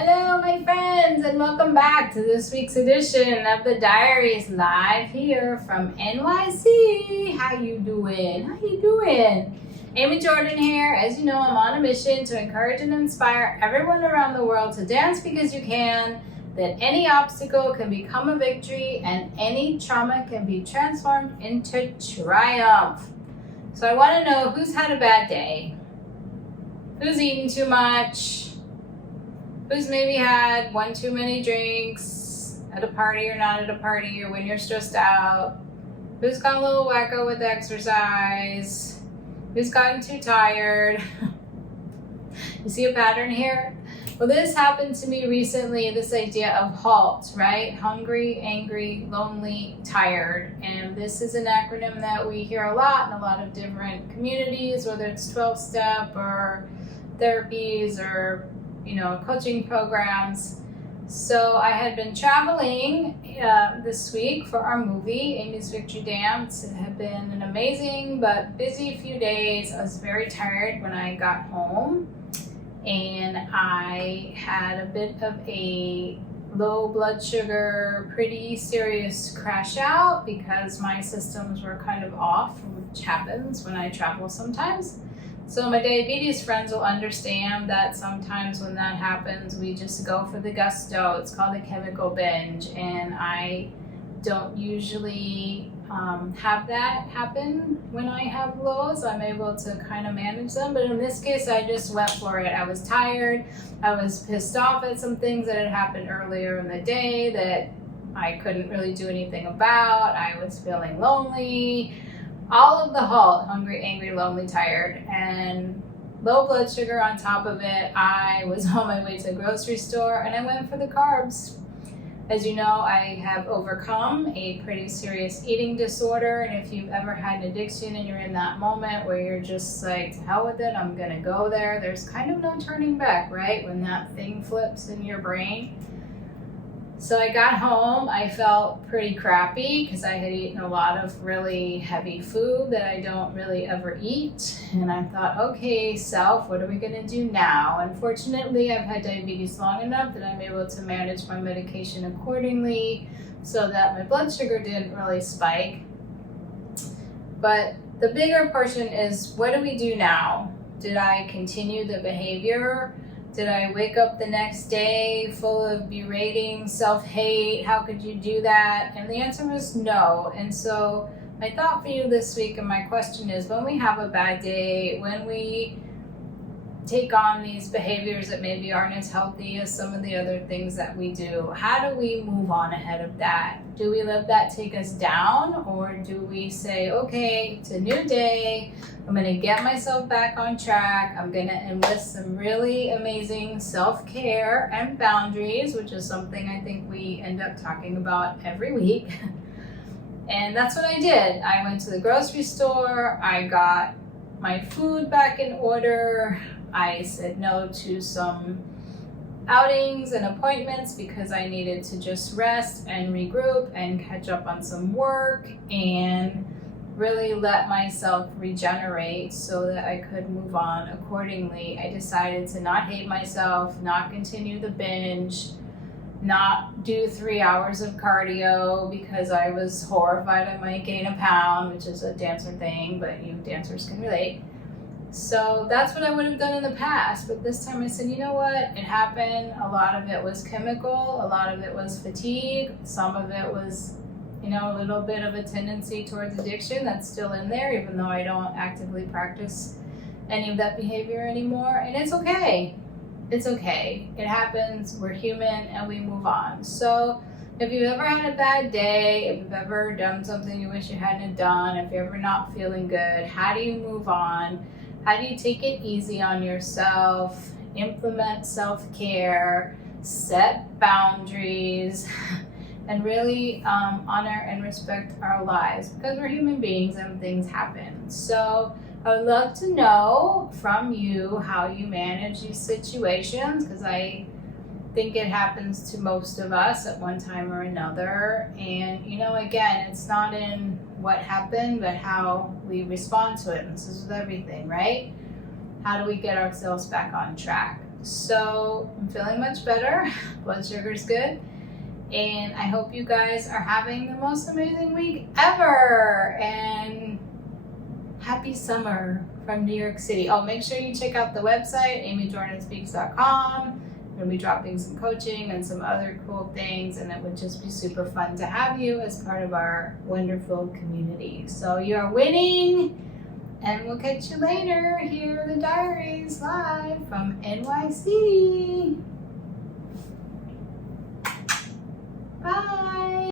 Hello, my friends, and welcome back to this week's edition of the Diaries, live here from NYC. How you doing? Amy Jordan here. As you know, I'm on a mission to encourage and inspire everyone around the world to dance because you can, that any obstacle can become a victory, and any trauma can be transformed into triumph. So I want to know who's had a bad day, who's eaten too much, who's maybe had one too many drinks at a party or not at a party, or when you're stressed out, who's gone a little wacko with exercise, who's gotten too tired. You see a pattern here? Well, this happened to me recently, this idea of HALT, right? Hungry, angry, lonely, tired. And this is an acronym that we hear a lot in a lot of different communities, whether it's 12-step or therapies or coaching programs. So I had been traveling this week for our movie, Amy's Victory Dance. It had been an amazing but busy few days. I was very tired when I got home, and I had a bit of a low blood sugar, pretty serious crash out because my systems were kind of off, which happens when I travel sometimes. So my diabetes friends will understand that sometimes when that happens, we just go for the gusto. It's called a chemical binge, and I don't usually have that happen when I have lows. I'm able to kind of manage them, but in this case, I just went for it. I was tired. I was pissed off at some things that had happened earlier in the day that I couldn't really do anything about. I was feeling lonely. All of the HALT, hungry, angry, lonely, tired, and low blood sugar on top of it. I was on my way to the grocery store and I went for the carbs. As you know, I have overcome a pretty serious eating disorder, and if you've ever had an addiction and you're in that moment where you're just like, to hell with it, I'm gonna go there, there's kind of no turning back, right? When that thing flips in your brain. So I got home, I felt pretty crappy because I had eaten a lot of really heavy food that I don't really ever eat. And I thought, okay, self, what are we gonna do now? Unfortunately, I've had diabetes long enough that I'm able to manage my medication accordingly so that my blood sugar didn't really spike. But the bigger portion is, what do we do now? Did I continue the behavior? Did I wake up the next day full of berating, self-hate? How could you do that? And the answer was no. And so my thought for you this week, and my question is, when we have a bad day, when we take on these behaviors that maybe aren't as healthy as some of the other things that we do, how do we move on ahead of that? Do we let that take us down, or do we say, okay, it's a new day, I'm gonna get myself back on track, I'm gonna enlist some really amazing self-care and boundaries, which is something I think we end up talking about every week. And that's what I did. I went to the grocery store, I got my food back in order, I said no to some outings and appointments because I needed to just rest and regroup and catch up on some work and really let myself regenerate so that I could move on accordingly. I decided to not hate myself, not continue the binge, not do 3 hours of cardio because I was horrified I might gain a pound, which is a dancer thing, but you dancers can relate. So that's what I would have done in the past, but this time I said, you know what, it happened. A lot of it was chemical, a lot of it was fatigue, some of it was, a little bit of a tendency towards addiction that's still in there, even though I don't actively practice any of that behavior anymore. And it's okay. It's okay. It happens. We're human and we move on. So if you've ever had a bad day, if you've ever done something you wish you hadn't done, if you're ever not feeling good, how do you move on? How do you take it easy on yourself, implement self-care, set boundaries, and really honor and respect our lives, because we're human beings and things happen. So I would love to know from you how you manage these situations, because I think it happens to most of us at one time or another. And again, it's not in what happened, but how we respond to it. And this is with everything, right? How do we get ourselves back on track? So I'm feeling much better. Blood sugar's good. And I hope you guys are having the most amazing week ever. And happy summer from New York City. Oh, make sure you check out the website, amyjordanspeaks.com. I'm going to be dropping some coaching and some other cool things, and it would just be super fun to have you as part of our wonderful community. So you're winning, and we'll catch you later here at the Diaries live from NYC. Bye.